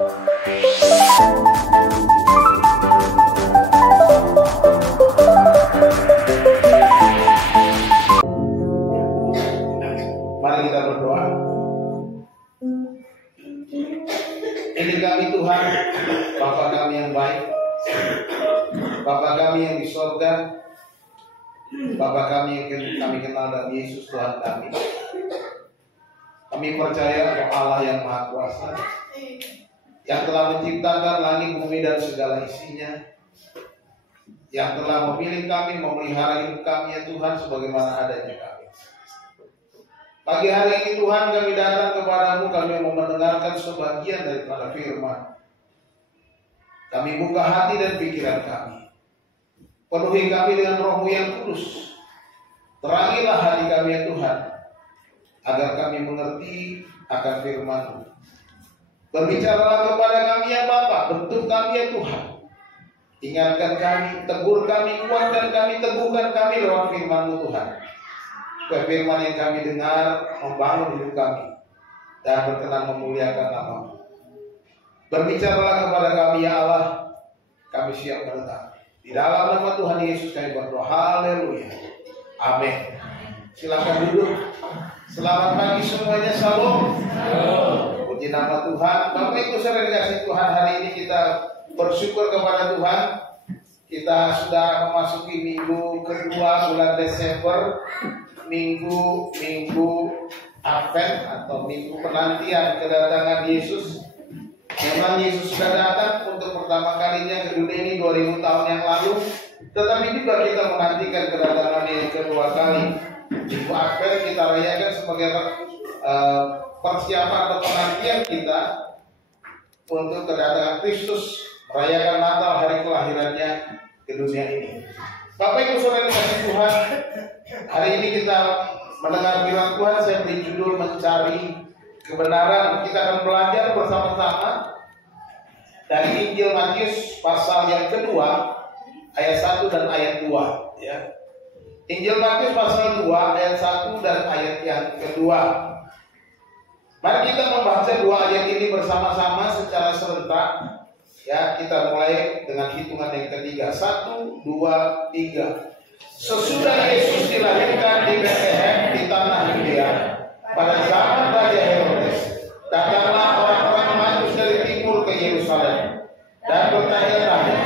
Mari kita berdoa. Ini kami Tuhan, Bapa kami yang baik, Bapa kami yang di sorga, Bapa kami yang kami kenal dan Yesus Tuhan kami. Kami percaya bahwa Allah yang Maha Kuasa, yang telah menciptakan langit, bumi dan segala isinya, yang telah memilih kami, memelihara hidup kami ya Tuhan sebagaimana adanya kami. Pagi hari ini Tuhan kami datang kepadamu, kami mau mendengarkan sebagian daripada firman. Kami buka hati dan pikiran kami. Penuhi kami dengan Roh-Mu yang kudus. Terangilah hati kami ya Tuhan, agar kami mengerti akan firman-Mu. Berbicaralah kepada kami ya Bapa, bentuk kami ya Tuhan. Ingatkan kami, tegur kami, kuatkan kami, teguhkan kami lewat firman-Mu Tuhan. Supaya firman yang kami dengar membangun hidup kami dan berkenan memuliakan nama-Mu. Berbicaralah kepada kami ya Allah, kami siap mendengar. Di dalam nama Tuhan Yesus kami berdoa. Haleluya. Amin. Silakan duduk. Selamat pagi semuanya. Shalom. Puji nama Tuhan. Bapak Ibu saudara dikasih Tuhan, hari ini kita bersyukur kepada Tuhan. Kita sudah memasuki minggu kedua bulan Desember. Minggu Advent atau minggu penantian kedatangan Yesus. Memang Yesus sudah datang untuk pertama kalinya ke dunia ini 2000 tahun yang lalu, tetapi juga kita menantikan kedatangan yang kedua kali. Minggu Advent kita rayakan sebagai persiapan atau penantian kita untuk kedatangan Kristus, merayakan Natal, hari kelahirannya ke dunia ini. Bapak Ibu saudara dikasih Tuhan, hari ini kita mendengar firman Tuhan. Saya beri judul mencari kebenaran. Kita akan belajar bersama-sama dari Injil Matius pasal yang kedua, ayat 1 dan ayat 2 ya. Injil Matius pasal 2 ayat 1 dan ayat yang kedua. Mari kita membaca dua ayat ini bersama-sama secara serentak. Ya, kita mulai dengan hitungan yang ketiga. 1, 2, 3. Sesudah Yesus dilahirkan di Betlehem di tanah Yudea pada zaman Raja Herodes, datanglah orang-orang Majus dari timur ke Yerusalem dan bertanya-tanya,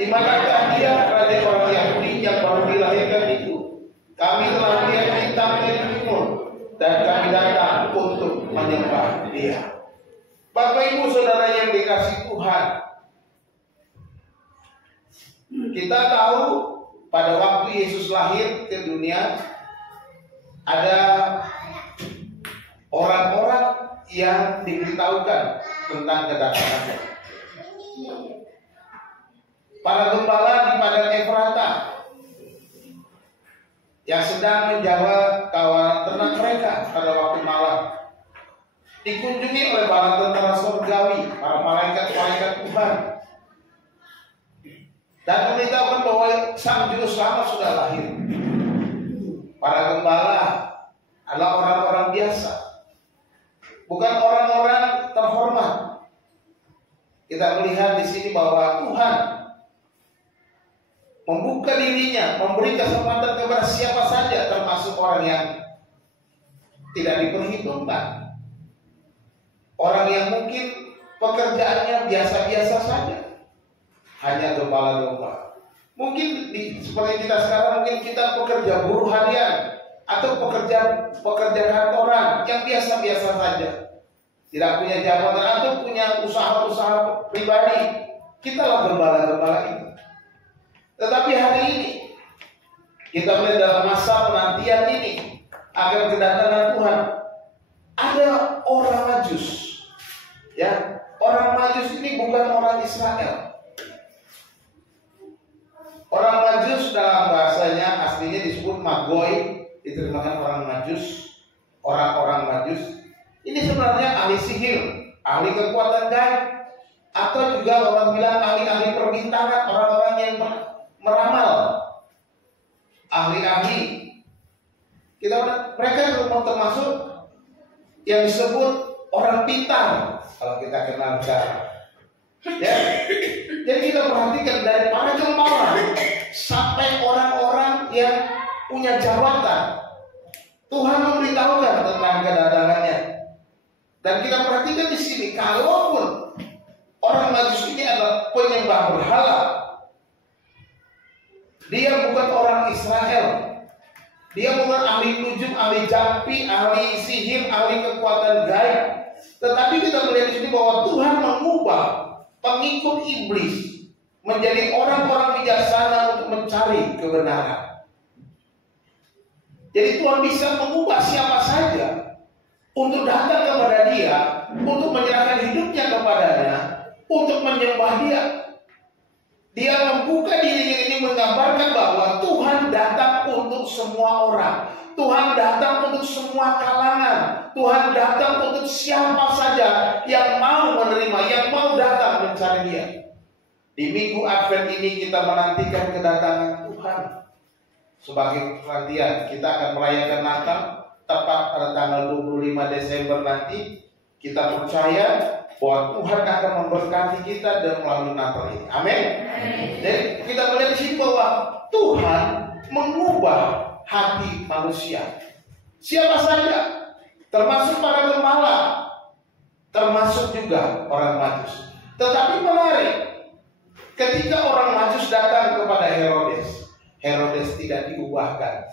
di manakah dia raja orang Yahudi yang baru dilahirkan itu? Kami telah melihat bintangnya di timur dan kami datang untuk menyembah dia. Bapak Ibu saudara yang dikasih Tuhan, kita tahu pada waktu Yesus lahir ke dunia ada orang-orang yang diberitahukan tentang kedatangannya. Para gembala di padang Efrata yang sedang menjaga kawanan ternak mereka pada waktu malam dikunjungi oleh para tentara surgawi, para malaikat-malaikat Tuhan, dan memberitahukan bahwa Sang Juru Selamat sudah lahir. Para gembala adalah orang-orang biasa, bukan orang-orang terhormat. Kita melihat di sini bahwa Tuhan membuka dirinya, memberi kesempatan kepada siapa saja, termasuk orang yang tidak diperhitungkan, orang yang mungkin pekerjaannya biasa-biasa saja, hanya gembala-gembala. Mungkin seperti kita sekarang, mungkin kita pekerja buruh harian atau pekerja kantoran yang biasa-biasa saja, tidak punya jabatan atau punya usaha-usaha pribadi. Kita lah gembala-gembala itu. Tetapi hari ini kita melihat dalam masa penantian ini agar kedatangan Tuhan, ada orang Majus. Ya, orang Majus ini bukan orang Israel. Orang Majus dalam bahasanya aslinya disebut Magoi, diterjemahkan orang Majus, orang-orang Majus. Ini sebenarnya ahli sihir, ahli kekuatan gaib, atau juga orang bilang ahli-ahli perbintangan, orang-orang yang meramal, ahli-ahli. Mereka termasuk yang disebut orang pintar kalau kita kenal sekarang. Ya, jadi kita perhatikan dari para gembala sampai orang-orang yang punya jabatan, Tuhan memberitahukan tentang kedatangannya. Dan kita perhatikan di sini, kalaupun orang Majus ini adalah penyembah berhala, dia bukan orang Israel, dia bukan ahli nujum, ahli jampi, ahli sihir, ahli kekuatan gaib. Tetapi kita melihat di sini bahwa Tuhan mengubah pengikut iblis menjadi orang-orang bijaksana untuk mencari kebenaran. Jadi Tuhan bisa mengubah siapa saja untuk datang kepada Dia, untuk menyerahkan hidupnya kepadanya, untuk menyembah Dia. Dia membuka dirinya ini menggambarkan bahwa Tuhan datang untuk semua orang. Tuhan datang untuk semua kalangan. Tuhan datang untuk siapa saja yang mau menerima, yang mau datang mencari Dia. Di minggu Advent ini kita menantikan kedatangan Tuhan. Sebagai perhatian, kita akan merayakan Natal tepat pada tanggal 25 Desember nanti. Kita percaya bahwa Tuhan akan memberkati kita dan melalui Natal ini. Amin. Jadi kita melihat di sini bahwa Tuhan mengubah hati manusia. Siapa saja, termasuk para gembala, termasuk juga orang Majus. Tetapi menarik, ketika orang Majus datang kepada Herodes, Herodes tidak diubahkan,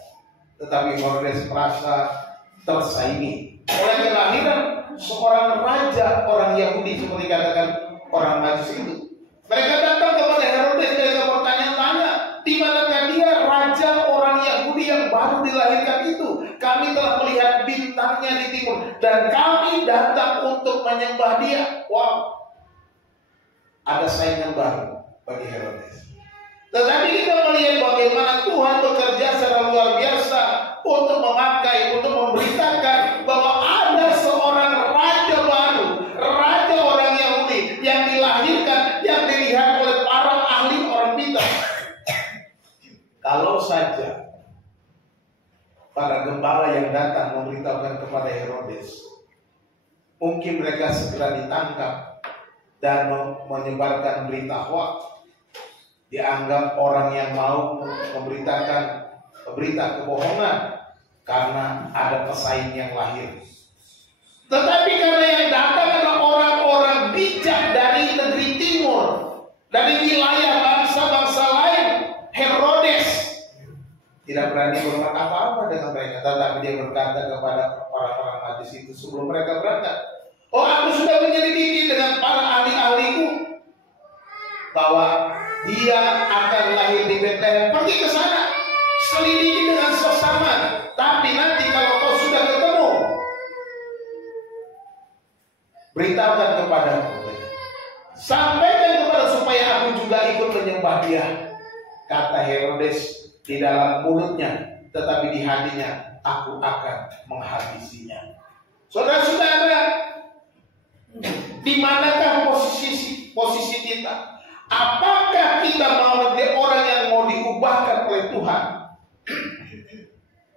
tetapi Herodes merasa tersaingi oleh kelahiran seorang raja orang Yahudi, seperti katakan orang Majus itu. Mereka datang kepada Herodes, mereka bertanya-tanya, di manakah dia, raja orang Yahudi yang baru dilahirkan itu? Kami telah melihat bintangnya di timur dan kami datang untuk menyembah Dia. Wow, ada saingan baru bagi Herodes. Tetapi kita melihat bagaimana Tuhan bekerja secara luar biasa untuk memakai, untuk memberitakan bahwa ada seorang raja baru, raja orang Yahudi yang dilahirkan, yang dilihat oleh para ahli orang pintar. Kalau saja para gembala yang datang memberitahukan kepada Herodes, mungkin mereka segera ditangkap dan menyebarkan berita hoax. Dianggap orang yang mau memberitakan berita kebohongan karena ada pesaing yang lahir. Tetapi karena yang datang adalah orang-orang bijak dari negeri timur, dari wilayah bangsa-bangsa lain, Herodes tidak berani berbuat apa-apa dengan mereka. Tetapi dia berkata kepada para Majus itu sebelum mereka berangkat, oh, aku sudah menyelidiki dengan para ahli-ahliku bahwa dia akan lahir di Bethlehem. Pergi ke sana, selidiki dengan sesama. Tapi nanti kalau kau sudah ketemu, beritahukan kepadaku, sampaikan kepada supaya aku juga ikut menyembah Dia. Kata Herodes di dalam mulutnya, tetapi di hatinya, aku akan menghabisinya. Saudara-saudara, di manakah posisi kita? Apakah kita mau menjadi orang yang mau diubahkan oleh Tuhan?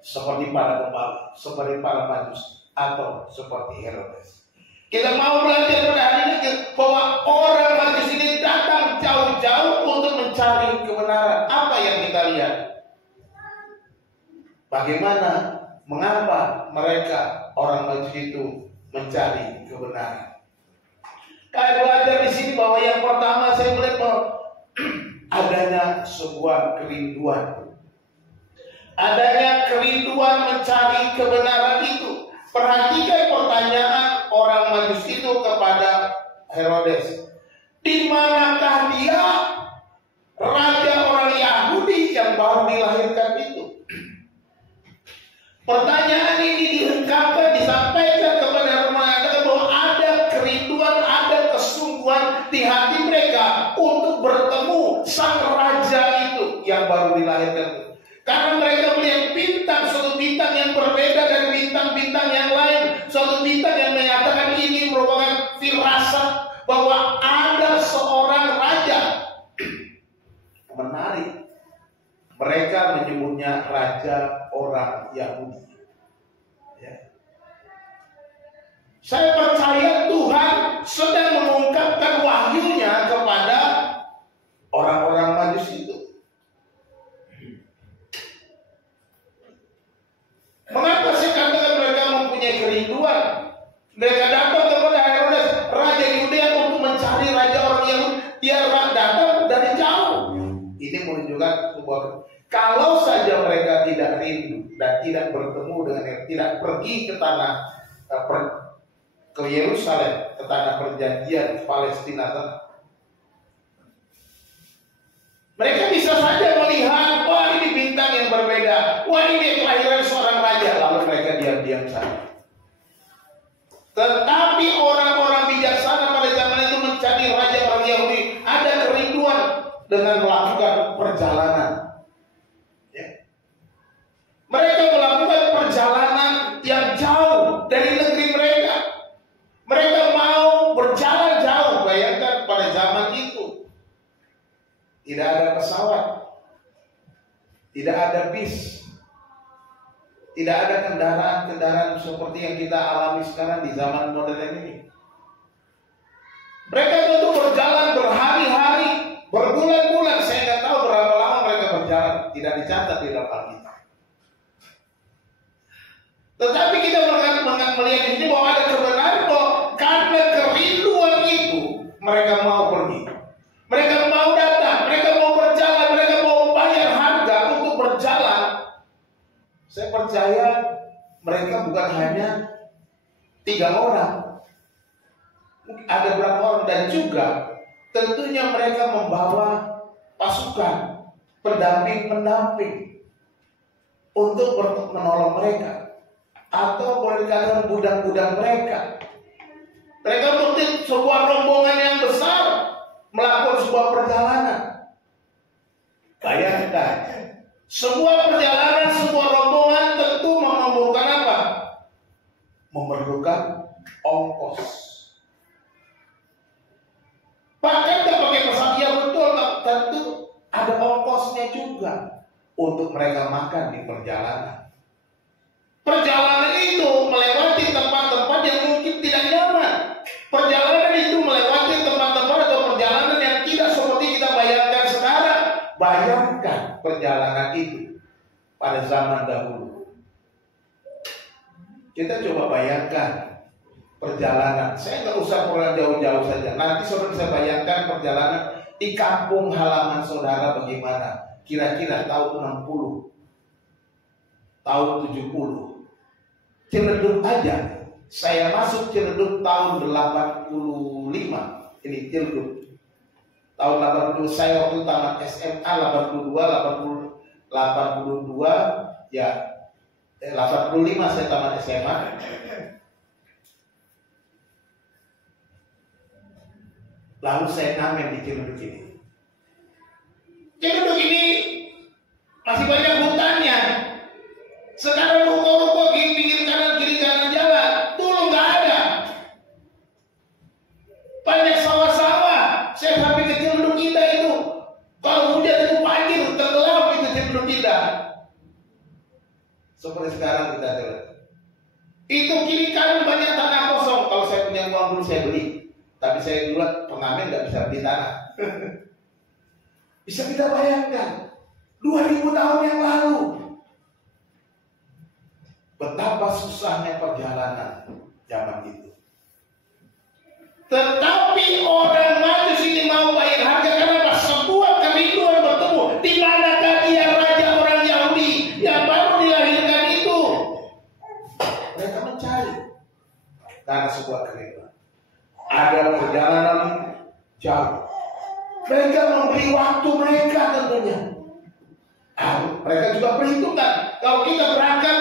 Seperti para gembala, seperti para Majus, atau seperti Herodes? Kita mau belajar pada hari ini bahwa orang Majus ini datang jauh-jauh untuk mencari kebenaran. Apa yang kita lihat? Bagaimana, mengapa mereka orang Majus itu mencari kebenaran? Kayak belajar di sini bahwa yang pertama saya melihat bahwa adanya sebuah kerinduan. Adanya kerinduan mencari kebenaran itu. Perhatikan pertanyaan orang Majus itu kepada Herodes. Di manakah dia, raja orang Yahudi yang baru dilahirkan itu? Pertanyaan ini diungkapkan, disampaikan kepada mereka bahwa ada kerinduan, ada kesungguhan di hati mereka untuk bertemu sang raja itu yang baru dilahirkan. Karena mereka melihat bintang, suatu bintang yang berbeda dari bintang-bintang yang lain, suatu bintang yang menyatakan ini merupakan firasat bahwa ada seorang raja. Menarik, mereka menyebutnya raja orang Yahudi. Ya. Saya percaya Tuhan sedang mengungkapkan wahyunya kepada orang-orang Majus itu. Mengapa saya katakan mereka mempunyai kerinduan? Mereka datang kepada Herodes, raja Yudea, untuk mencari raja orang Yahudi. Dia datang dari jauh. Ini menunjukkan sebuah, kalau saja mereka tidak rindu dan tidak bertemu dengan, tidak pergi ke tanah ke Yerusalem, ke tanah perjanjian Palestina, mereka bisa saja melihat, wah ini bintang yang berbeda, wah ini kelahiran seorang raja, lalu mereka diam-diam saja. Tetapi orang-orang bijaksana pada zaman itu mencari raja orang Yahudi, ada kerinduan dengan melakukan perjalanan. Ya. Mereka melakukan perjalanan yang jauh dari negeri mereka. Mereka mau berjalan jauh. Bayangkan pada zaman itu tidak ada pesawat, tidak ada bis, tidak ada kendaraan-kendaraan seperti yang kita alami sekarang di zaman modern ini. Mereka tentu berjalan berhari-hari, berbulan-bulan. Saya nggak tahu berapa lama mereka berjalan, tidak dicatat di dalam Alkitab. Tetapi kita melihat di sini bahwa ada kebenaran bahwa karena kerinduan itu mereka mau pergi, mereka mau datang, mereka mau berjalan, mereka mau bayar harga untuk berjalan. Saya percaya mereka bukan hanya 3 orang, ada berapa orang, dan juga tentunya mereka membawa pasukan pendamping-pendamping untuk menolong mereka, atau boleh dikatakan budak-budak mereka. Mereka mungkin sebuah rombongan yang besar melakukan sebuah perjalanan. Bayangkan, sebuah perjalanan, sebuah rombongan tentu memerlukan apa? Memerlukan ongkos. Bahkan tidak pakai pesawat, ya betul, tentu ada ongkosnya juga untuk mereka makan di perjalanan. Perjalanan itu melewati tempat-tempat yang mungkin tidak nyaman. Perjalanan itu melewati tempat-tempat atau perjalanan yang tidak seperti kita bayangkan sekarang. Bayangkan perjalanan itu pada zaman dahulu. Kita coba bayangkan perjalanan. Saya nggak usah pulang jauh-jauh saja. Nanti saudara bisa bayangkan perjalanan di kampung halaman saudara bagaimana. Kira-kira tahun 60, tahun 70. Ciledug aja. Saya masuk Ciledug tahun 85. Ini Ciledug. Tahun 80 saya waktu tamat SMA 82 ya 85 saya tamat SMA. Lalu saya ngamen di Ciledug ini. Ciledug ini masih banyak hutannya. Sekarang ruko-ruko pinggir kanan kiri kanan jalan, dulu nggak ada. Banyak sawah-sawah. Saya sampai ke Ciledug Indah itu, kalau hujan itu banjir, tenggelam itu Ciledug Indah. Seperti sekarang kita lihat. Itu kiri kanan banyak tanah kosong. Kalau saya punya uang dulu saya beli. Tapi saya dulu pengamen nggak bisa beli tanah. Bisa kita bayangkan 2000 tahun yang lalu betapa susahnya perjalanan zaman itu. Tetapi orang Majus ini mau bayar harga karena sebuah kerinduan bertemu. Di manakah dia raja orang Yahudi yang baru dilahirkan itu? Mereka mencari karena sebuah kerinduan. Ada perjalanan jauh. Mereka memberi waktu mereka tentunya. Mereka juga perhitungkan. Kalau kita berangkat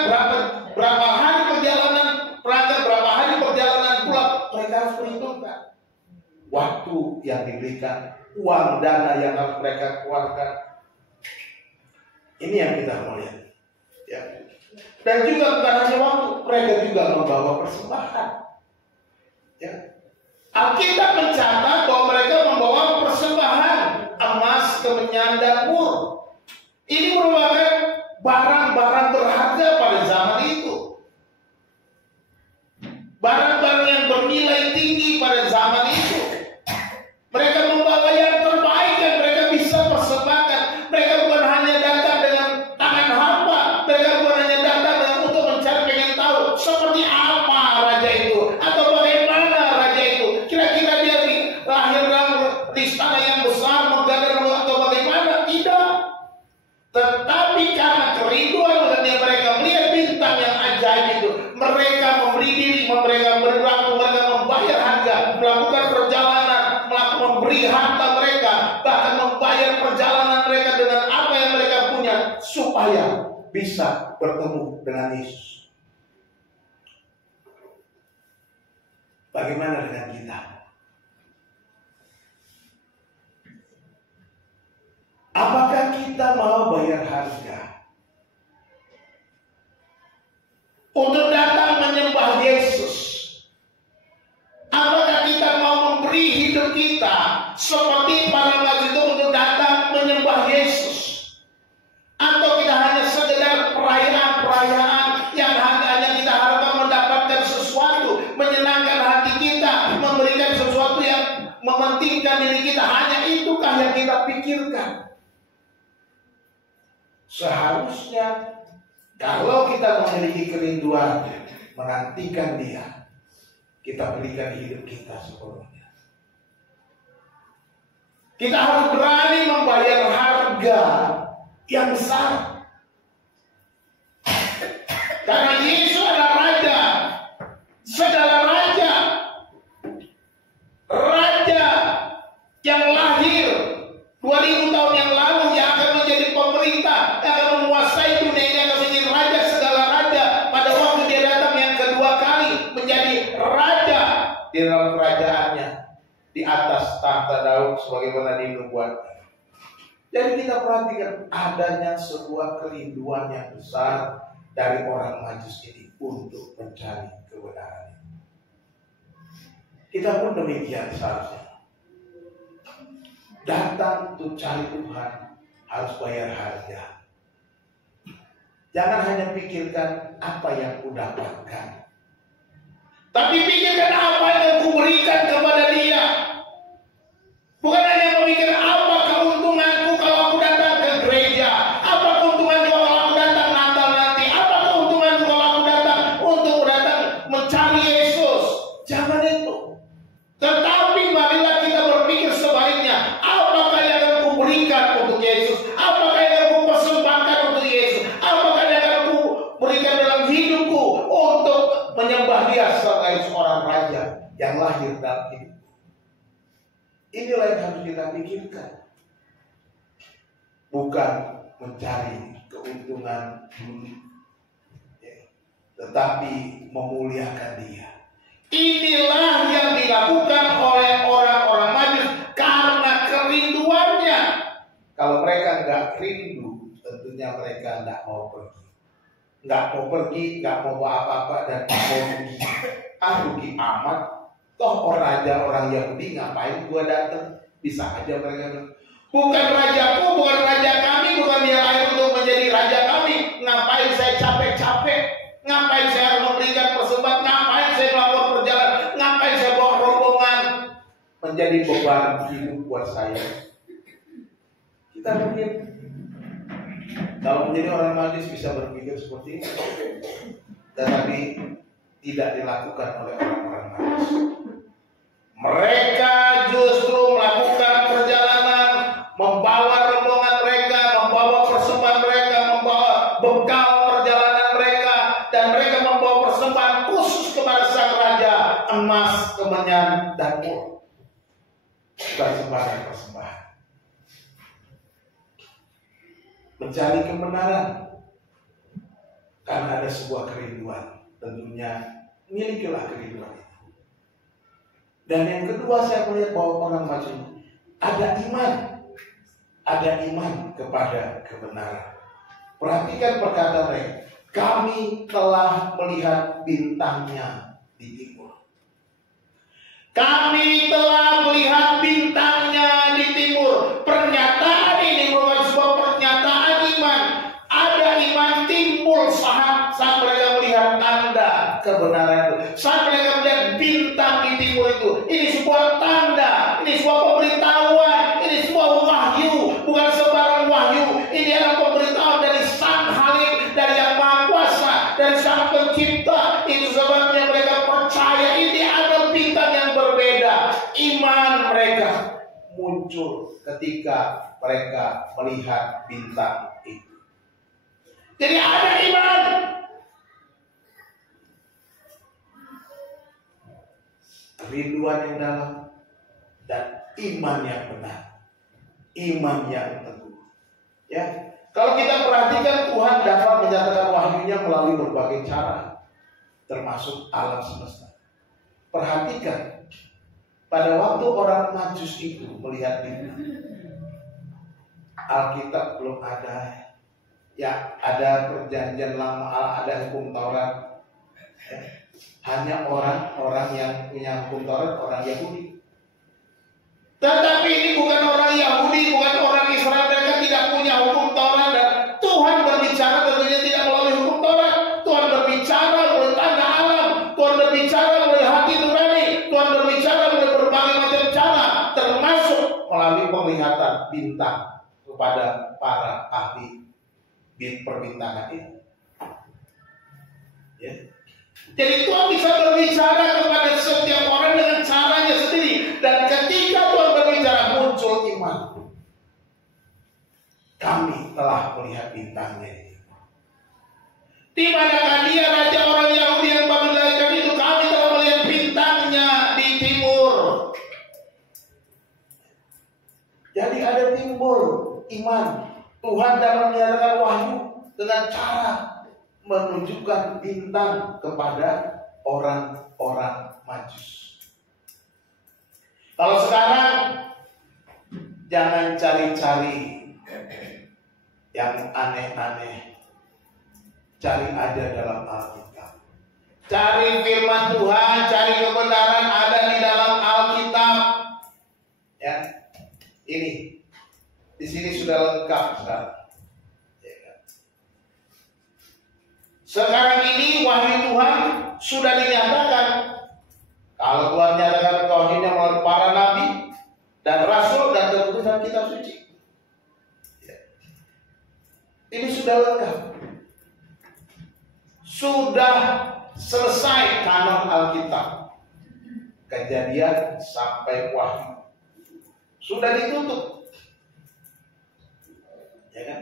berapa hari perjalanan, berapa hari perjalanan pulang, mereka harus perhitungkan waktu yang diberikan, uang dana yang harus mereka keluarkan. Ini yang kita mau lihat. Ya. Dan juga bukan hanya waktu, mereka juga membawa persembahan. Ya. Alkitab mencatat bahwa mereka membawa persembahan emas, kemenyan, dan mur. Ini merupakan barang-barang berharga pada zaman itu. Barang-barang yang memberi harta mereka, bahkan membayar perjalanan mereka dengan apa yang mereka punya supaya bisa bertemu dengan Yesus. Bagaimana dengan kita? Apakah kita mau bayar harga untuk datang menyembah Yesus? Apakah kita mau memberi hidup kita seperti para majus itu untuk datang menyembah Yesus? Atau kita hanya sekedar perayaan-perayaan yang hanya kita harapkan mendapatkan sesuatu, menyenangkan hati kita, memberikan sesuatu yang mementingkan diri kita? Hanya itukah yang kita pikirkan? Seharusnya kalau kita memiliki kerinduan menantikan Dia, kita berikan hidup kita sepenuhnya. Kita harus berani membayar harga yang besar. Karena Yesus adalah Raja, segala raja. Raja yang lahir 2000 tahun yang lalu, yang akan menjadi pemerintah, yang akan menguasai dunia ini, akan menjadi raja segala raja. Pada waktu Dia datang yang kedua kali menjadi raja di dalam kerajaannya di atas tahta Daud sebagaimana dinubuatkan. Jadi kita perhatikan adanya sebuah kerinduan yang besar dari orang Majus ini untuk mencari kebenaran. Kita pun demikian seharusnya. Datang untuk cari Tuhan harus bayar harga. Jangan hanya pikirkan apa yang ku dapatkan, tapi pikirkan apa yang ku berikan kepada Dia. Bukan hanya memikirkan apa keuntunganku kalau aku datang ke gereja, apa keuntunganku kalau aku datang Natal nanti, apa keuntunganku kalau aku datang untuk datang mencari Yesus. Jangan itu. Tetapi marilah kita berpikir sebaliknya. Apakah yang akan ku berikan untuk Yesus? Apakah yang akan ku persembahkan untuk Yesus? Apakah yang akan ku berikan dalam hidupku untuk menyembah Dia sebagai seorang raja yang lahir dalam hidup? Inilah yang harus kita pikirkan. Bukan mencari keuntungan dunia, tetapi memuliakan Dia. Inilah yang dilakukan oleh orang-orang Majus karena kerinduannya. Kalau mereka nggak rindu, tentunya mereka nggak mau pergi. Nggak mau pergi, nggak mau apa-apa, dan mau rugi. Rugi amat. Toh orang Yahudi ngapain gua datang? Bisa aja mereka bilang, bukan rajaku, bukan raja kami, bukan Dia lahir untuk menjadi raja kami. Ngapain saya capek-capek? Ngapain saya harus memberikan persembahan? Ngapain saya melakukan perjalanan? Ngapain saya bawa rombongan? Menjadi beban hidup buat saya. Kita mungkin kalau menjadi orang Majus bisa berpikir seperti itu, tetapi tidak dilakukan oleh orang-orang Majus. Mereka justru melakukan perjalanan, membawa rombongan mereka, membawa persembahan mereka, membawa bekal perjalanan mereka, dan mereka membawa persembahan khusus kepada sang raja, emas, kemenyan, dan mur. Bukan sembarang persembahan. Mencari kebenaran karena ada sebuah kerinduan. Tentunya milikilah kerinduan itu. Dan yang kedua, saya melihat bahwa orang Majus ada iman kepada kebenaran. Perhatikan perkataan mereka, kami telah melihat bintangnya di timur. Kami telah melihat bintangnya di timur. Pernyataan ini merupakan sebuah pernyataan iman. Ada iman timbul saat mereka melihat tanda kebenaran itu. Saat mereka melihat bintang di timur itu. Ini sebuah tanda, ini sebuah pemberitahuan, ini sebuah wahyu, bukan sembarang wahyu. Ini adalah pemberitahuan dari Sang Halik, dari Yang Maha Kuasa, dari Sang Pencipta. Itu sebabnya mereka percaya ini ada bintang yang berbeda. Iman mereka muncul ketika mereka melihat bintang itu. Jadi ada iman. Kerinduan yang dalam dan iman yang benar, iman yang teguh. Ya, kalau kita perhatikan Tuhan dapat menyatakan wahyunya melalui berbagai cara, termasuk alam semesta. Perhatikan, pada waktu orang Majus itu melihat bintang, Alkitab belum ada. Ya, ada perjanjian lama, ada hukum Taurat. Ya. Hanya orang-orang yang punya hukum Taurat, orang Yahudi. Tetapi ini bukan orang Yahudi, bukan orang Israel, mereka tidak punya hukum Taurat, dan Tuhan berbicara tentunya tidak melalui hukum Taurat. Tuhan berbicara melalui tanda alam, Tuhan berbicara melalui hati nurani, Tuhan berbicara melalui berbagai macam cara, termasuk melalui penglihatan bintang kepada para ahli perbintangan itu. Ya. Jadi Tuhan bisa berbicara kepada setiap orang dengan caranya sendiri. Dan ketika Tuhan berbicara, muncul iman. Kami telah melihat bintangnya. Di manakah dia, raja orang Yahudi yang mengendalikan itu? Kami telah melihat bintangnya di timur. Jadi ada timbul iman. Tuhan dapat menyatakan wahyu dengan cara menunjukkan bintang kepada orang-orang Majus. Kalau sekarang jangan cari-cari yang aneh-aneh, cari aja dalam Alkitab. Cari firman Tuhan, cari kebenaran ada di dalam Alkitab. Ya, ini di sini sudah lengkap sekarang. Sekarang ini wahyu Tuhan sudah dinyatakan. Kalau Tuhan nyatakan wahyu-Nya melalui para nabi dan rasul dan tertulis dalam kitab suci. Ini sudah lengkap. Sudah selesai kanon Alkitab. Kejadian sampai wahyu. Sudah ditutup. Ya kan?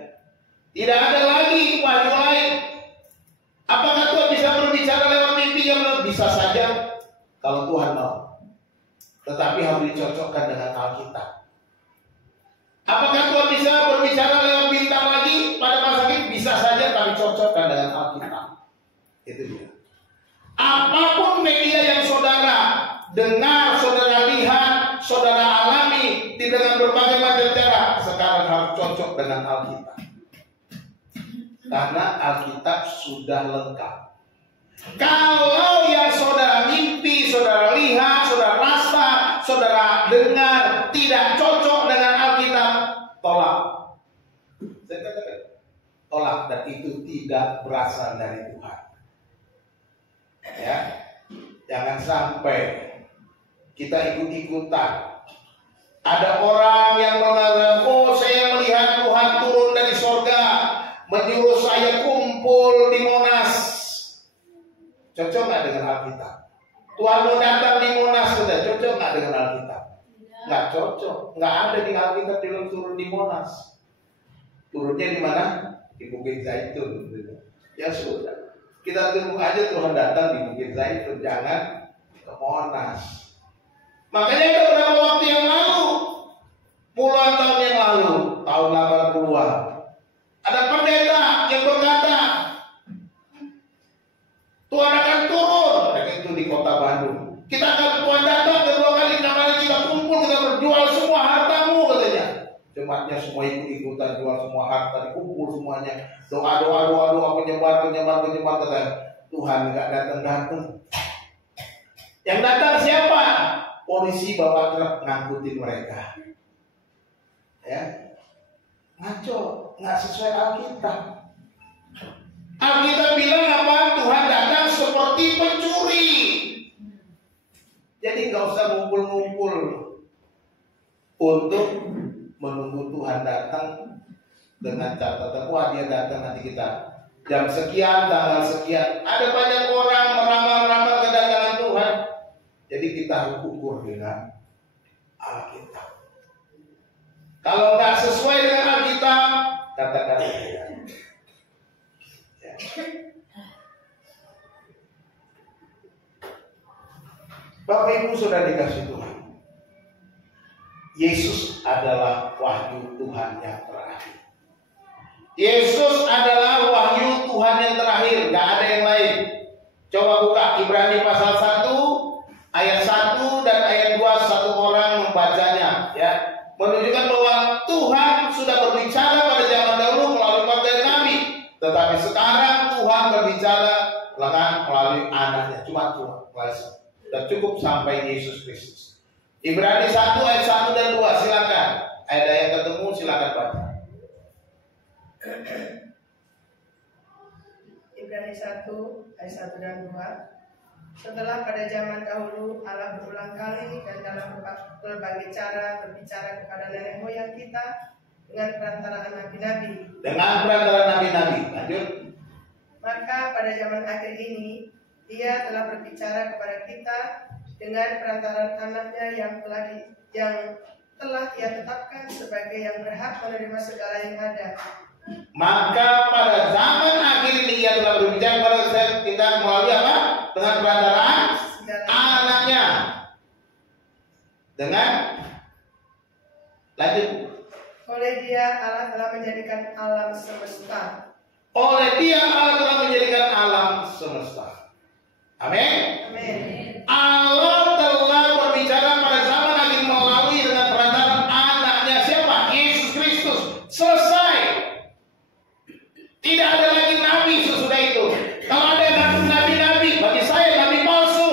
Tidak ada lagi wahyu lain. Apakah Tuhan bisa berbicara lewat mimpi? Yang bisa saja kalau Tuhan mau. Tetapi harus dicocokkan dengan Alkitab. Apakah Tuhan bisa berbicara lewat bintang lagi pada masa ini? Bisa saja, tapi cocokkan dengan Alkitab. Itu dia. Apapun media yang saudara dengar, saudara lihat, saudara alami dengan berbagai macam cara, sekarang harus cocok dengan Alkitab. Karena Alkitab sudah lengkap. Kalau yang saudara mimpi, saudara lihat, saudara rasa, saudara dengar tidak cocok dengan Alkitab, tolak. Saya katakan tolak, dan itu tidak berasal dari Tuhan. Ya, jangan sampai kita ikut-ikutan. Ada orang yang mengatakan, oh saya melihat Tuhan turun dari sorga, menyuruh saya kumpul di Monas. Cocok nggak dengan Alkitab? Tuhan mau datang di Monas, sudah cocok nggak dengan Alkitab? Nggak cocok. Nggak ada di Alkitab bilang turun di Monas. Turunnya di mana? Di Bukit Zaitun. Ya sudah. Kita tunggu aja Tuhan datang di Bukit Zaitun, jangan ke Monas. Makanya ada beberapa waktu yang lalu, puluhan tahun yang lalu, tahun 80-an, ada pendeta yang berkata, Tuhan akan turun. Itu di kota Bandung. Kita akan Tuhan datang kedua kali, kali kita kumpul, kita berjual semua hartamu, katanya. Jemaatnya semua ikut-ikutan jual semua harta, dikumpul semuanya. Doa, penyebar, katanya. Tuhan nggak datang. Yang datang siapa? Polisi bawa truk ngangkutin mereka. Ya, ngaco, nggak sesuai Alkitab. Alkitab bilang apa? Tuhan datang seperti pencuri. Jadi nggak usah ngumpul-ngumpul untuk menunggu Tuhan datang dengan catatan, wah dia datang nanti kita jam sekian, tanggal sekian. Ada banyak orang meramal-ramal kedatangan Tuhan. Jadi kita harus ukur dengan Alkitab. Kalau nggak sesuai dengan Alkitab, katakan tidak. Ya. Bapak Ibu sudah dikasih Tuhan. Yesus adalah wahyu Tuhan yang terakhir. Yesus adalah wahyu Tuhan yang terakhir, gak ada yang lain. Coba buka Ibrani pasal 1 ayat 1 dan ayat 2, satu orang membacanya, ya. Menunjukkan bahwa Tuhan sudah berbicara pada zaman dahulu melalui khotbah Nabi, tetapi sekarang Tuhan berbicara melalui anaknya, cuma Tuhan, dan cukup sampai Yesus Kristus. Ibrani 1 ayat 1 dan 2, silakan. Ada yang ketemu silakan baca. Ibrani 1 ayat 1 dan 2. Setelah pada zaman dahulu Allah berulang kali dan dalam berbagai cara berbicara kepada nenek moyang kita dengan perantaraan nabi-nabi. Dengan perantaraan nabi-nabi. Lanjut. Maka pada zaman akhir ini Dia telah berbicara kepada kita dengan perantaraan anaknya yang telah Ia tetapkan sebagai yang berhak menerima segala yang ada. Maka pada zaman akhir ini Ia telah berbicara kepada kita melalui apa? Dengan perantaraan anaknya. Dengan lanjut. Oleh Dia Allah telah menjadikan alam semesta. Oleh Dia Allah telah menjadikan alam semesta. Amin. Amin. Allah telah berbicara pada zaman akhir melalui dengan perantaraan anaknya. Siapa? Yesus Kristus. Selesai. Tidak ada lagi nabi sesudah itu. Kalau ada nabi-nabi, bagi saya nabi palsu.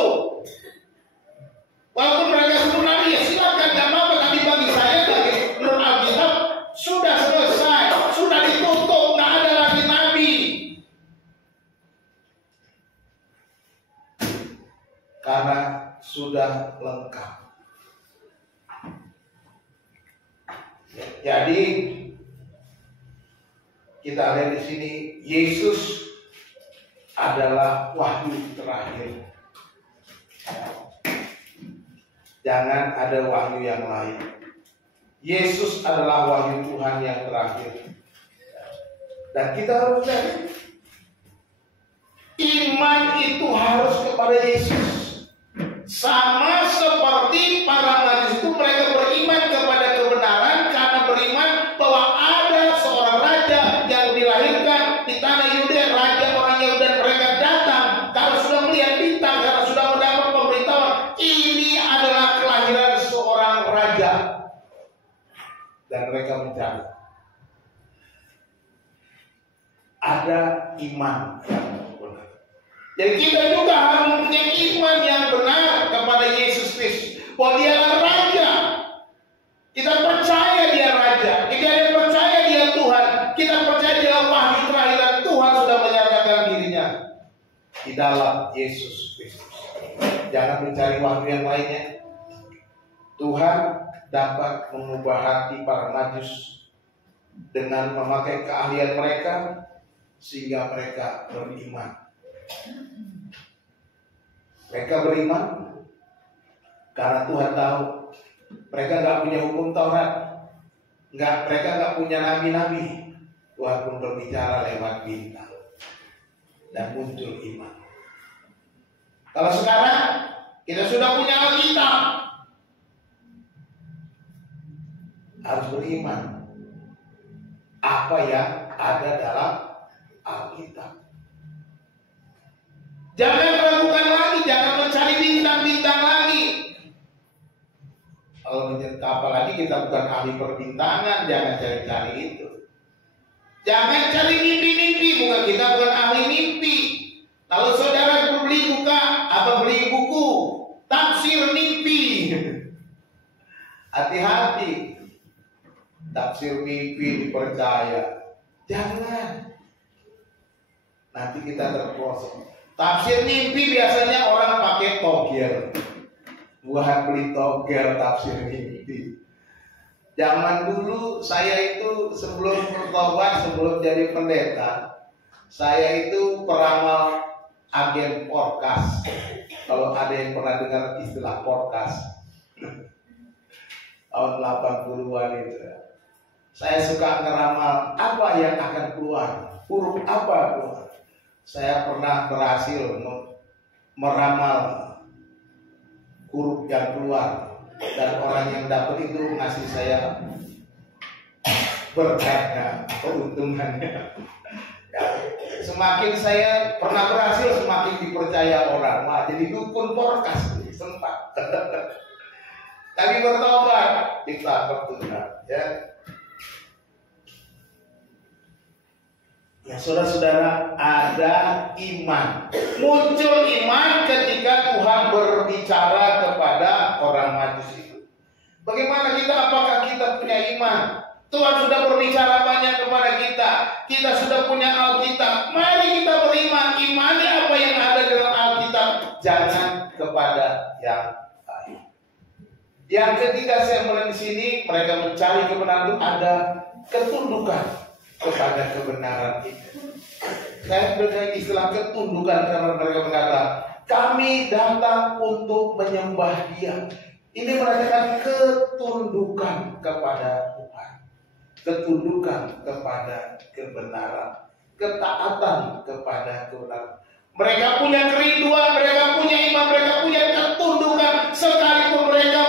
Walaupun mereka sebut nabi, ya silakan, tidak apa-apa. Tapi bagi saya, bagi menurut Alkitab, sudah selesai, sudah ditutup, tidak ada lagi nabi. Karena sudah lengkap. Jadi kita lihat di sini, Yesus adalah wahyu terakhir. Jangan ada wahyu yang lain. Yesus adalah wahyu Tuhan yang terakhir. Dan kita harus lihat, iman itu harus kepada Yesus. Sama seperti para Majus itu, mereka beriman kepada kebenaran karena beriman bahwa ada seorang raja yang dilahirkan di tanah Yudea, raja orang Yahudi, dan mereka datang karena sudah melihat bintang, karena sudah mendapat pemberitahuan ini adalah kelahiran seorang raja, dan mereka mencari. Ada iman yang benar. Jadi kita juga harus mempunyai iman yang benar kepada Yesus Kristus, bahwa Dia adalah raja. Kita percaya Dia raja, kita percaya Dia Tuhan, kita percaya Dia wahyu terakhir, dan Tuhan sudah menyatakan dirinya di dalam Yesus Kristus. Jangan mencari wahyu yang lainnya. Tuhan dapat mengubah hati para Majus dengan memakai keahlian mereka sehingga mereka beriman. Mereka beriman karena Tuhan tahu mereka nggak punya hukum Taurat, mereka nggak punya nabi-nabi. Tuhan pun berbicara lewat bintang dan muncul iman. Kalau sekarang kita sudah punya Alkitab, harus beriman apa yang ada dalam Alkitab. Jangan ragukan lagi, jangan mencari bintang-bintang lagi. Kalau apalagi kita bukan ahli perbintangan, jangan cari-cari itu. Jangan cari mimpi-mimpi, bukan, kita bukan ahli mimpi. Kalau saudara beli buku tafsir mimpi, hati-hati. Tafsir mimpi dipercaya, jangan. Nanti kita terproses. Tafsir mimpi biasanya orang pakai togel. Buat beli togel tafsir mimpi. Zaman dulu saya itu sebelum bertobat, sebelum jadi pendeta, saya itu peramal agen forecast. Kalau ada yang pernah dengar istilah forecast, tahun 80-an itu. Saya suka ngeramal apa yang akan keluar, huruf apa keluar. Saya pernah berhasil meramal huruf yang keluar. Dan orang yang dapat itu ngasih saya berkatnya, keuntungannya. Ya, semakin saya pernah berhasil, semakin dipercaya orang. Wah, jadi dukun porkas sempat. Tapi bertobat, kita bertobat, ya. Ya, saudara-saudara, ada iman. Muncul iman ketika Tuhan berbicara kepada orang Majus itu. Bagaimana kita? Apakah kita punya iman? Tuhan sudah berbicara banyak kepada kita. Kita sudah punya Alkitab. Mari kita beriman. Imani apa yang ada dalam Alkitab. Jangan kepada yang lain. Yang ketiga, saya mulai di sini, mereka mencari kebenaran itu ada ketundukan kepada kebenaran itu. Saya berikan istilah ketundukan karena mereka berkata, kami datang untuk menyembah Dia. Ini menandakan ketundukan kepada Tuhan, ketundukan kepada kebenaran, ketaatan kepada kebenaran. Mereka punya kerinduan, mereka punya iman, mereka punya ketundukan. Sekalipun mereka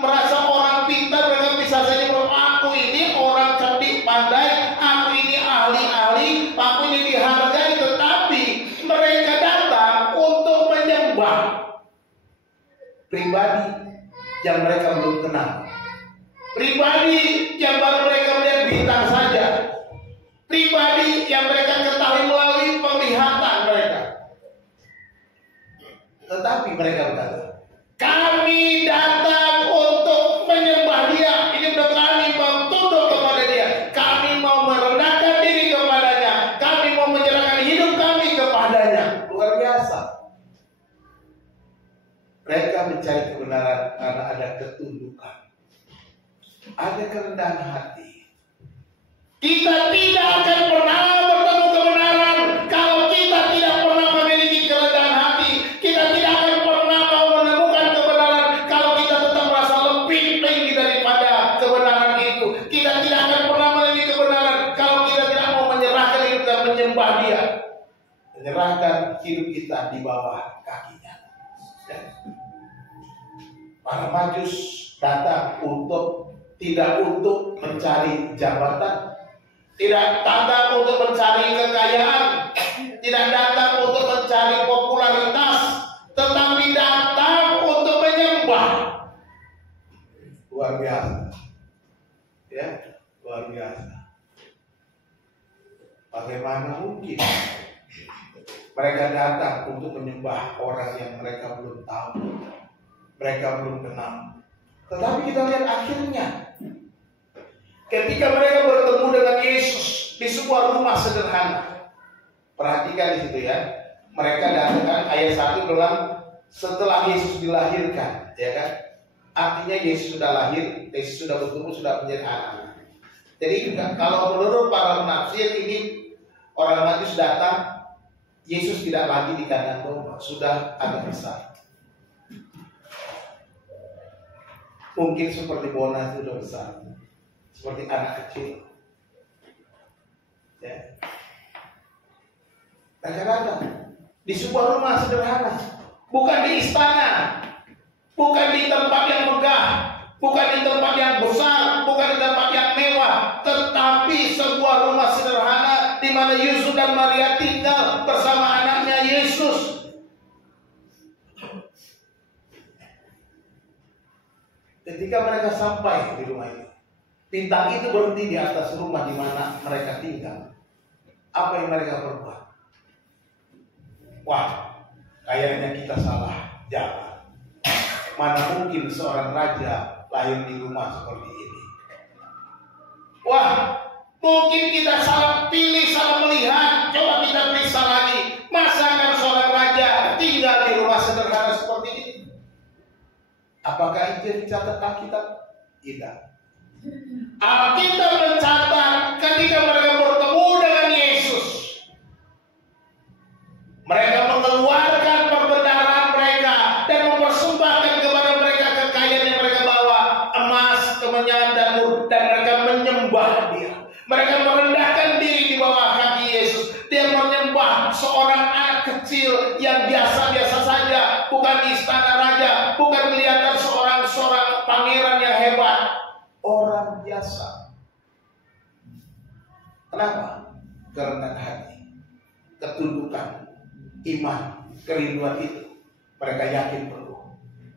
merasa orang pintar, mereka bisa saja bahwa aku ini orang cerdik pandai, aku ini ahli-ahli, aku ini dihargai. Tetapi mereka datang untuk menyembah pribadi yang mereka belum kenal, pribadi yang baru mereka melihat bintang saja, pribadi yang mereka ketahui melalui penglihatan mereka. Tetapi mereka berkata, kami datang untuk menyembah Dia. Ini sudah kami mau tunduk kepada Dia. Kami mau merendahkan diri kepadanya. Kami mau menyerahkan hidup kami kepadanya. Luar biasa. Mereka mencari kebenaran karena ada ketundukan, ada kerendahan hati. Kita tidak akan pernah bertemu kebenaran kalau kita tidak pernah memiliki kerendahan hati. Kita tidak akan pernah mau menemukan kebenaran kalau kita tetap merasa lebih tinggi daripada kebenaran itu. Kita tidak akan pernah memiliki kebenaran kalau kita tidak mau menyerahkan hidup dan menyembah Dia, menyerahkan hidup kita di bawah kakinya. Para Majus datang tidak untuk mencari jabatan, tidak datang untuk mencari kekayaan, tidak datang untuk mencari popularitas, tetapi datang untuk menyembah. Luar biasa, ya, luar biasa. Bagaimana mungkin mereka datang untuk menyembah orang yang mereka belum tahu, mereka belum kenal. Tetapi kita lihat akhirnya, ketika mereka bertemu dengan Yesus di sebuah rumah sederhana. Perhatikan di situ ya. Mereka datang, ayat 1 bilang setelah Yesus dilahirkan, ya kan? Artinya Yesus sudah lahir, Yesus sudah bertumbuh, sudah menjadi anak. Jadi kalau menurut para penafsir ini, orang Majus datang, Yesus tidak lagi di kandang domba, sudah agak besar. Mungkin seperti Bona sudah besar, seperti anak kecil. Ya. Mereka datang di sebuah rumah sederhana, bukan di istana, bukan di tempat yang megah, bukan di tempat yang besar, bukan di tempat yang mewah, tetapi sebuah rumah sederhana di mana Yusuf dan Maria tinggal bersama anaknya Yesus. Ketika mereka sampai di rumah itu, bintang itu berhenti di atas rumah di mana mereka tinggal. Apa yang mereka perbuat? Wah, kayaknya kita salah jalan. Mana mungkin seorang raja lahir di rumah seperti ini? Wah, mungkin kita salah pilih, salah melihat. Coba kita periksa lagi. Masa kan seorang raja tinggal di rumah sederhana seperti ini? Apakah itu dicatat Alkitab? Tidak. Alkitab mencatat ketika mereka bertemu dengan Yesus, mereka mengeluarkan perbendaharaan mereka dan mempersembahkan kepada mereka kekayaan yang mereka bawa, emas, kemenyan, dan mur, dan mereka menyembah Dia. Mereka merendahkan diri di bawah kaki Yesus. Dia menyembah seorang anak kecil yang biasa-biasa saja, bukan di istana raja, bukan kelihatan seorang pangeran yang hebat, orang biasa. Kenapa? Kerendahan hati, ketundukan, iman, kerinduan itu. Mereka yakin perlu.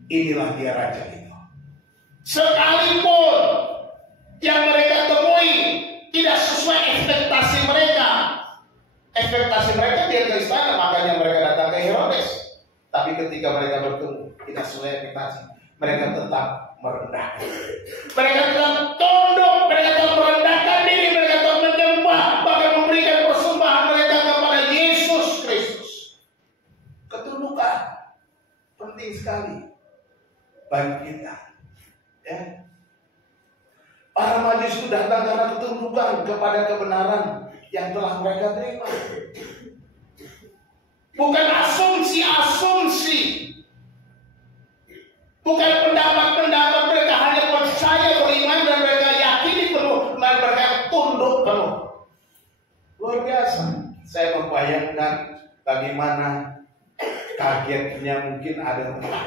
Inilah dia raja itu. Sekalipun yang mereka temui tidak sesuai ekspektasi mereka. Ekspektasi mereka dia ke istana, makanya mereka datang ke Herodes. Tapi ketika mereka bertemu tidak sesuai ekspektasi, mereka tetap merendah. Mereka tetap tunduk, mereka tetap merendahkan diri, mereka tetap menyembah, bahkan memberikan persembahan mereka kepada Yesus Kristus. Ketundukan penting sekali bagi kita. Ya. Para Majus itu datang karena ketundukan kepada kebenaran yang telah mereka terima. Bukan asumsi-asumsi, bukan pendapat-pendapat. Mereka hanya percaya, beriman, dan mereka yakini penuh, dan mereka tunduk penuh. Luar biasa. Saya membayangkan bagaimana kagetnya mungkin ada tempat.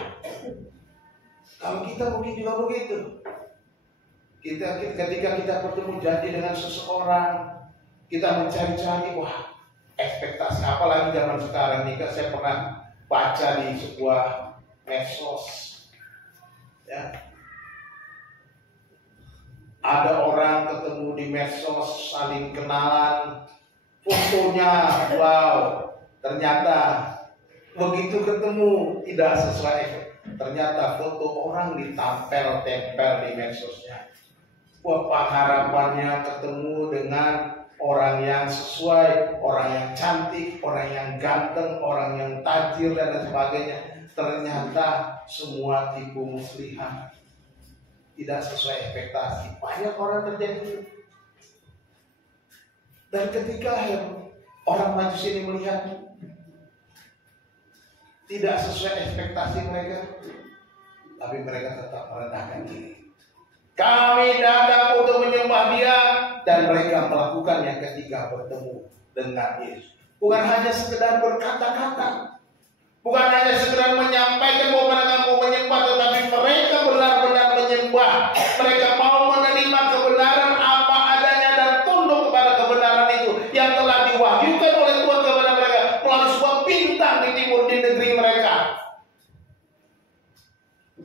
Kalau kita mungkin juga begitu. Ketika kita bertemu janji dengan seseorang, kita mencari-cari, wah, ekspektasi apalagi zaman sekarang nih. Saya pernah baca di sebuah medsos, ya, ada orang ketemu di medsos, saling kenalan, fotonya, wow, ternyata begitu ketemu tidak sesuai. Ternyata foto orang ditempel-tempel di medsosnya. Wah, pengharapannya ketemu dengan orang yang sesuai, orang yang cantik, orang yang ganteng, orang yang tajir dan lain sebagainya. Ternyata semua tipu muslihat, tidak sesuai ekspektasi. Banyak orang terjadi. Dan ketika orang Majus ini melihat tidak sesuai ekspektasi mereka, tapi mereka tetap merendahkan diri. Kami datang untuk menyembah Dia, dan mereka melakukannya ketika bertemu dengan Yesus. Bukan hanya sekedar berkata-kata, bukan hanya sekedar menyampaikan bahwa mereka mau menyembah, tetapi mereka benar-benar menyembah. Mereka mau menerima kebenaran apa adanya dan tunduk kepada kebenaran itu yang telah diwahyukan oleh Tuhan kepada mereka melalui sebuah bintang di timur di negeri mereka.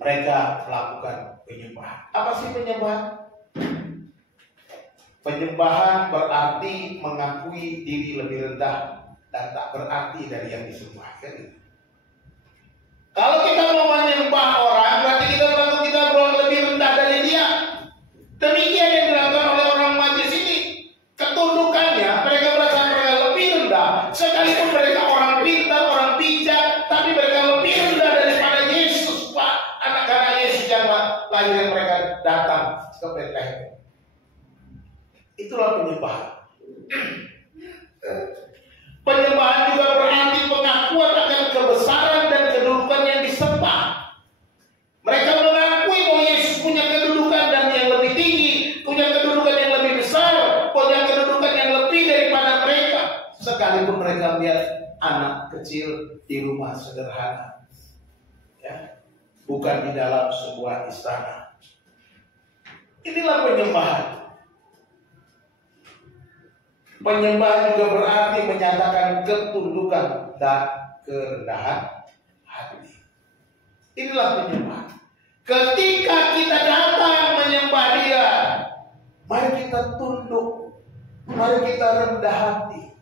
Mereka melakukan penyembahan. Apa sih penyembahan? Penyembahan berarti mengakui diri lebih rendah dan tak berarti dari yang disembah. Kalau kita mau menyembah orang, berarti kita lebih rendah dari dia. Demikian yang dilakukan oleh orang Majus ini. Ketundukannya, mereka merasa mereka lebih rendah. Sekalipun mereka orang pintar, orang bijak, tapi mereka lebih rendah daripada Yesus, Pak. Anak-anak Yesus yang lahir yang mereka datang ke Bethlehem. Itulah penyembahan. Penyembahan juga berarti pengakuan akan kebesaran dan kedudukan yang disembah. Mereka mengakui bahwa Yesus punya kedudukan dan yang lebih tinggi, punya kedudukan yang lebih besar, punya kedudukan yang lebih daripada mereka. Sekalipun mereka melihat anak kecil di rumah sederhana, ya, bukan di dalam sebuah istana. Inilah penyembahan. Penyembahan juga berarti menyatakan ketundukan dan kerendahan hati. Inilah penyembahan. Ketika kita datang menyembah Dia, mari kita tunduk, mari kita rendah hati.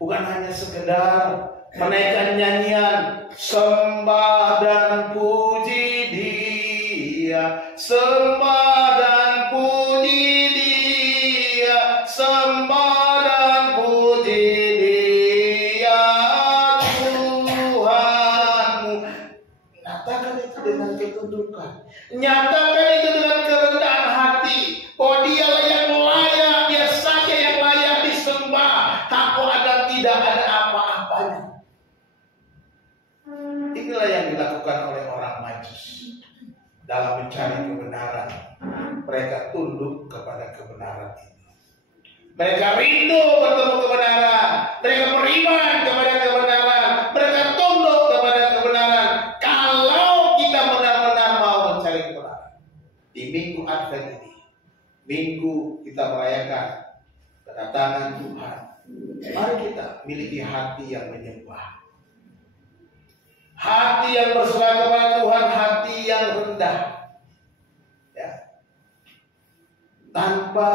Bukan hanya sekedar menaikkan nyanyian sembah dan puji Dia, sembah dan puji Dia, sembah dan puji Dia Tuhanmu. Nyatakan itu dengan ketundukan, nyatakan itu dengan kerendahan hati, bahwa Dialah yang layak, Dia saja yang layak disembah. Aku ada, tidak ada apa-apanya. Inilah yang dilakukan oleh orang Majus dalam mencari kebenaran. Mereka tunduk kepada kebenaran itu. Mereka rindu bertemu kebenaran. Mereka beriman kepada kebenaran. Mereka tunduk kepada kebenaran. Kalau kita benar-benar di Minggu Advent ini, minggu kita merayakan kedatangan Tuhan, mari kita miliki hati yang menyembah, hati yang berserah kepada Tuhan, hati yang rendah, ya, tanpa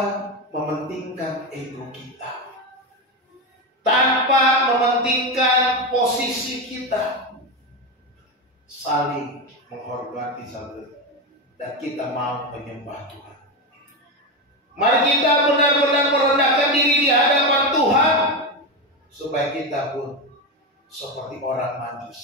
mementingkan ego kita, tanpa mementingkan posisi kita, saling menghormati satu dan kita mau menyembah Tuhan. Mari kita benar-benar merendahkan diri di hadapan Tuhan supaya kita pun seperti orang majus.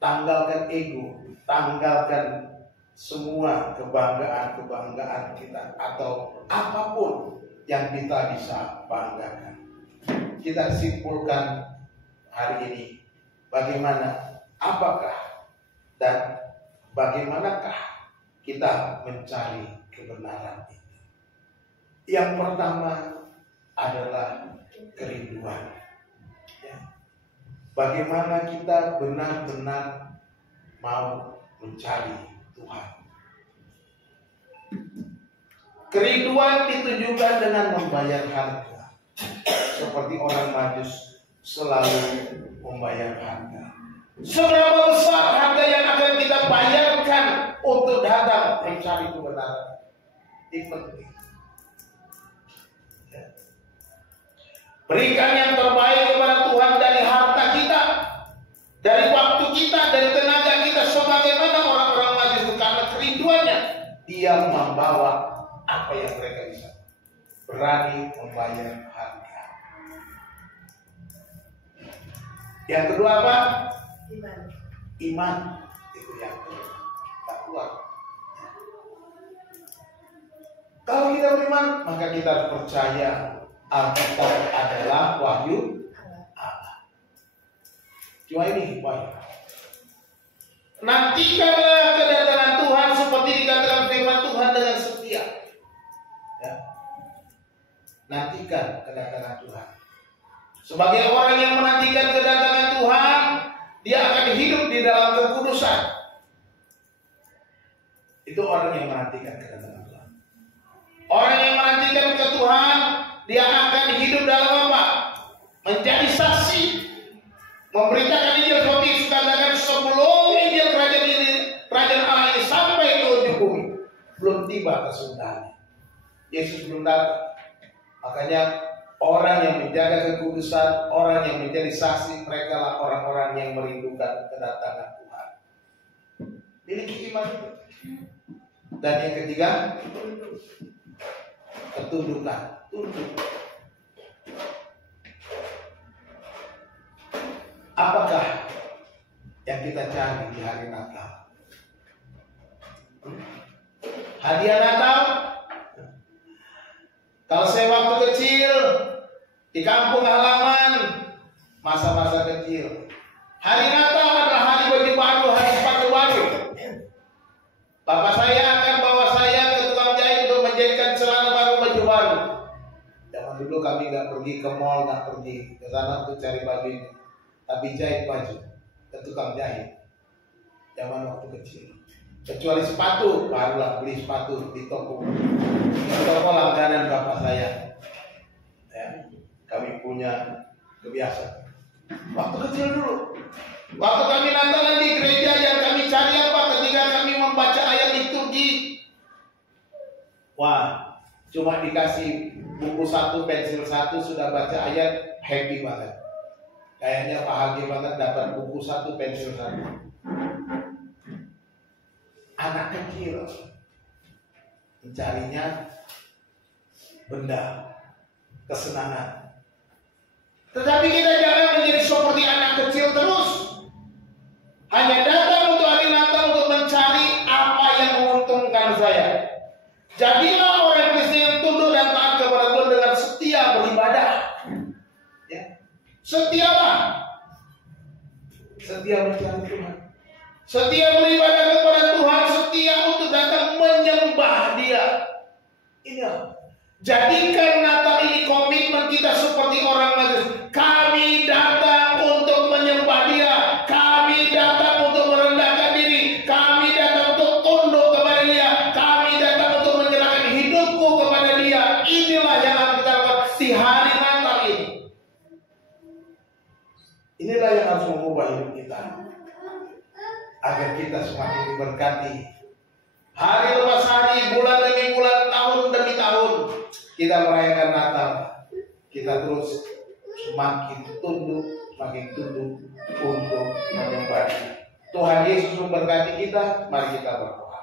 Tanggalkan ego, tanggalkan semua kebanggaan-kebanggaan kita atau apapun yang kita bisa banggakan. Kita simpulkan hari ini bagaimana, apakah dan bagaimanakah kita mencari kebenaran ini. Yang pertama adalah kerinduan. Ya. Bagaimana kita benar-benar mau mencari Tuhan. Kerinduan ditunjukkan dengan membayar harga. Seperti orang majus selalu membayar harga. Seberapa besar harga yang akan kita bayarkan untuk datang mencari kebenaran. Ini penting. Ya. Berikan yang terbaik kepada Tuhan dari harta kita, dari waktu kita, dari tenaga kita, sebagaimana orang-orang majus itu, karena kerinduannya dia membawa apa yang mereka bisa, berani membayar harga. Yang kedua apa? Iman. Itu yang kedua. Tak kuat. Kalau kita beriman, maka kita percaya Alkitab adalah wahyu Allah. Cuma ini wahyu. Nantikanlah kedatangan Tuhan seperti dikatakan firman Tuhan dengan setia. Ya. Nantikan kedatangan Tuhan. Sebagai orang yang menantikan kedatangan Tuhan, dia akan hidup di dalam kekudusan. Itu orang yang menantikan kedatangan Tuhan. Orang yang menantikan ke Tuhan, dia akan hidup dalam apa? Menjadi saksi, memberitakan Injil seperti dikatakan sebelum Injil kerajaan Allah ini sampai ke ujung bumi, belum tiba kesudahannya. Yesus belum datang. Makanya orang yang menjaga kekudusan, orang yang menjadi saksi, mereka lah orang-orang yang merindukan kedatangan Tuhan. Miliki iman. Dan yang ketiga, ketundukan. Tunduk. Apakah yang kita cari di hari Natal? Hadiah Natal? Kalau saya waktu kecil di kampung halaman, masa-masa kecil, hari Natal adalah hari baju baru, hari sepatu baru. Bapak saya akan bawa saya ke tukang jahit untuk menjahitkan celana baru, baju baru. Zaman dulu kami nggak pergi ke mall, nggak pergi ke sana untuk cari baju ini, tapi jahit baju ke tukang jahit. Zaman waktu kecil. Kecuali sepatu, barulah beli sepatu di toko. Di toko langganan bapak saya. Ya, kami punya kebiasaan. Waktu kecil dulu. Waktu kami Natalan di gereja, yang kami cari apa? Ketika kami membaca ayat liturgi. Wah, cuma dikasih buku 1, pensil 1, sudah baca ayat, happy banget. Kayaknya bahagia banget dapat buku 1, pensil 1. Anak kecil mencarinya benda kesenangan. Tetapi kita jangan menjadi seperti anak kecil terus. Hanya datang untuk hari Natal untuk mencari apa yang menguntungkan saya. Jadilah orang Kristen yang tunduk dan taat kepada Tuhan dengan setia beribadah. Ya. Setialah. Setia mencari Tuhan. Setia beribadah kepada Tuhan, setia untuk datang menyembah Dia. Ini jadikan Natal ini komitmen kita seperti orang majus. Kami datang untuk menyembah Dia, kami datang untuk merendahkan diri, kami datang untuk tunduk kepada Dia, berkati. Hari lepas hari, bulan demi bulan, tahun demi tahun, kita merayakan Natal. Kita terus semakin tunduk untuk menyembah. Tuhan Yesus memberkati kita. Mari kita berdoa.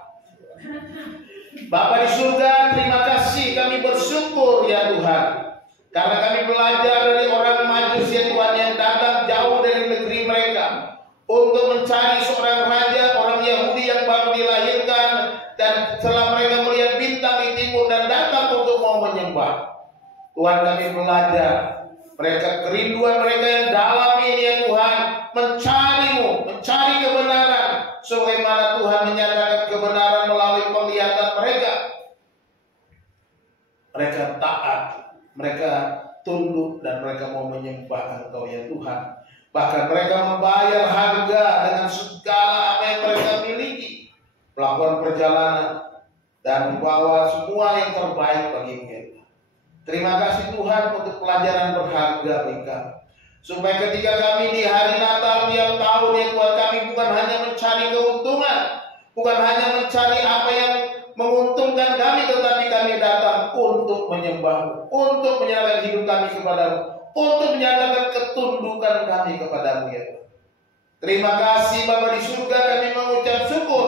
Bapa di surga, terima kasih, kami bersyukur ya Tuhan, karena kami belajar dari orang Majus ya Tuhan, yang datang jauh dari negeri mereka untuk mencari seorang raja, orang Yahudi yang baru dilahirkan, dan setelah mereka melihat bintang di timur dan datang untuk mau menyembah. Tuhan, kami belajar mereka, kerinduan mereka yang dalam ini ya Tuhan, mencari-Mu, mencari kebenaran, sebagaimana Tuhan menyatakan kebenaran melalui penglihatan mereka. Mereka taat, mereka tunduk, dan mereka mau menyembah Engkau ya Tuhan. Bahkan mereka membayar harga dengan segala apa yang mereka miliki, melakukan perjalanan dan membawa semua yang terbaik bagi mereka. Terima kasih Tuhan untuk pelajaran berharga bagi kami, supaya ketika kami di hari Natal tiap tahun ya Tuhan, kami bukan hanya mencari keuntungan, bukan hanya mencari apa yang menguntungkan kami, tetapi kami datang untuk menyembah-Mu, untuk menyerahkan hidup kami kepadamu, untuk menyatakan ketundukan kami kepadamu ya Tuhan. Terima kasih Bapa di surga, kami mengucap syukur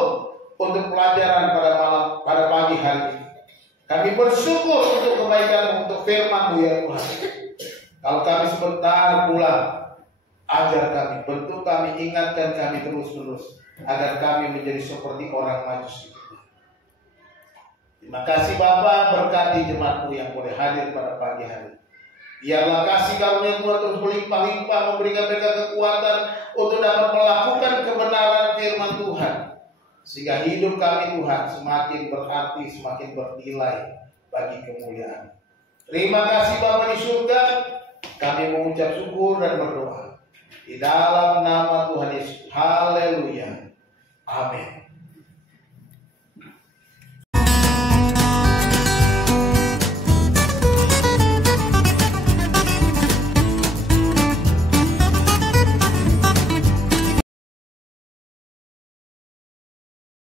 untuk pelajaran pada pagi hari ini. Kami bersyukur untuk kebaikan, untuk firman-Mu ya Tuhan. Kalau kami sebentar pulang, ajar kami, bentuk kami, ingatkan kami terus-menerus, agar kami menjadi seperti orang Majus itu. Terima kasih Bapa, berkati jemaat-Mu yang boleh hadir pada pagi hari. Biarlah kasih karunia Tuhan terus melimpah-limpah, memberikan mereka kekuatan untuk dapat melakukan kebenaran firman Tuhan, sehingga hidup kami Tuhan semakin berarti, semakin bernilai bagi kemuliaan. Terima kasih Bapa di surga, kami mengucap syukur dan berdoa di dalam nama Tuhan Yesus. Haleluya. Amin.